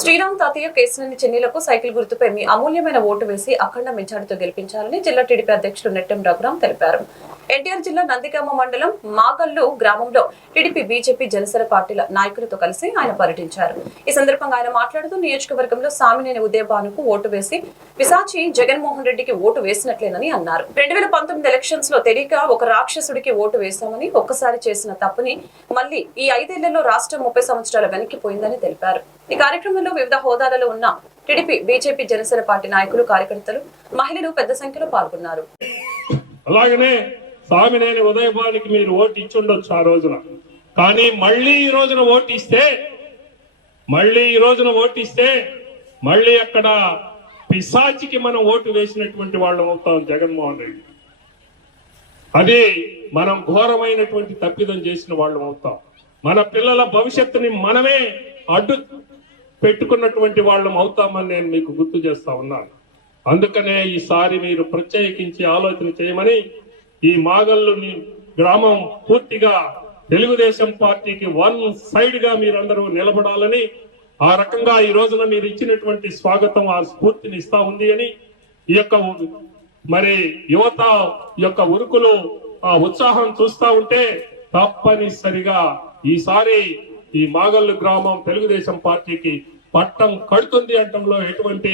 శ్రీరామ్ తాతయ్య కేసినేని చెన్నీలకు సైకిల్ గుర్తుపై మీ అమూల్యమైన ఓటు వేసి అఖండ మెజార్టీతో గెలిపించాలని జిల్లా టీడీపీ అధ్యక్షుడు నెట్టెం రఘురాం తెలిపారు. ఎన్టీఆర్ జిల్లా నందిగామ మండలం మాగల్లు గ్రామంలో టీడీపీ బీజేపీ జనసేన పార్టీల నాయకులతో కలిసి ఆయన పర్యటించారు. ఈ సందర్భంగా ఆయన మాట్లాడుతూ నియోజకవర్గంలో సామినేని ఉదయభానుకు ఓటు వేసి విశాచి జగన్మోహన్ రెడ్డికి ఓటు వేసినట్లేనని అన్నారు. రెండు వేల పంతొమ్మిది ఎలక్షన్స్లో తెలియక ఒక రాక్షసుడికి ఓటు వేశామని ఒక్కసారి చేసిన తప్పుని మళ్ళీ ఈ ఐదేళ్ళలో రాష్ట్రం ముప్పై సంవత్సరాల వెనక్కిపోయిందని తెలిపారు. ఈ కార్యక్రమం కార్యక్రమంలో వివిధ హోదాలలో ఉన్న టీడీపీ బీజేపీ జనసేన పార్టీ నాయకులు కార్యకర్తలు మహిళలు పెద్ద సంఖ్యలో పాల్గొన్నారు. అలాగనే స్వామినేని ఉదయభానికి మీరు ఓటు ఇచ్చుండొచ్చు ఆ రోజున. కానీ మళ్ళీ ఈ రోజున ఓటు ఇస్తే మళ్ళీ ఈ రోజున ఓటు ఇస్తే మళ్ళీ అక్కడ పిశాచికి మనం ఓటు వేసినటువంటి వాళ్ళం అవుతాం జగన్మోహన్ రెడ్డి. అది మనం ఘోరమైనటువంటి తప్పిదం చేసిన వాళ్ళం అవుతాం. మన పిల్లల భవిష్యత్తుని మనమే అడ్డు పెట్టుకున్నటువంటి వాళ్ళం అవుతామని నేను మీకు గుర్తు చేస్తా ఉన్నాను. అందుకనే ఈసారి మీరు ప్రత్యేకించి ఆలోచన చేయమని ఈ మాగల్లు గ్రామం పూర్తిగా తెలుగుదేశం పార్టీకి వన్ సైడ్గా మీరందరూ నిలబడాలని ఆ రకంగా ఈ రోజున మీరు ఇచ్చినటువంటి స్వాగతం ఆ స్ఫూర్తిని ఇస్తా ఉంది అని ఈ యొక్క మరి యువత యొక్క ఉరుకులు ఆ ఉత్సాహం చూస్తా ఉంటే తప్పనిసరిగా ఈసారి ఈ మాగల్లు గ్రామం తెలుగుదేశం పార్టీకి పట్టం కడుతుంది అంటంలో ఎటువంటి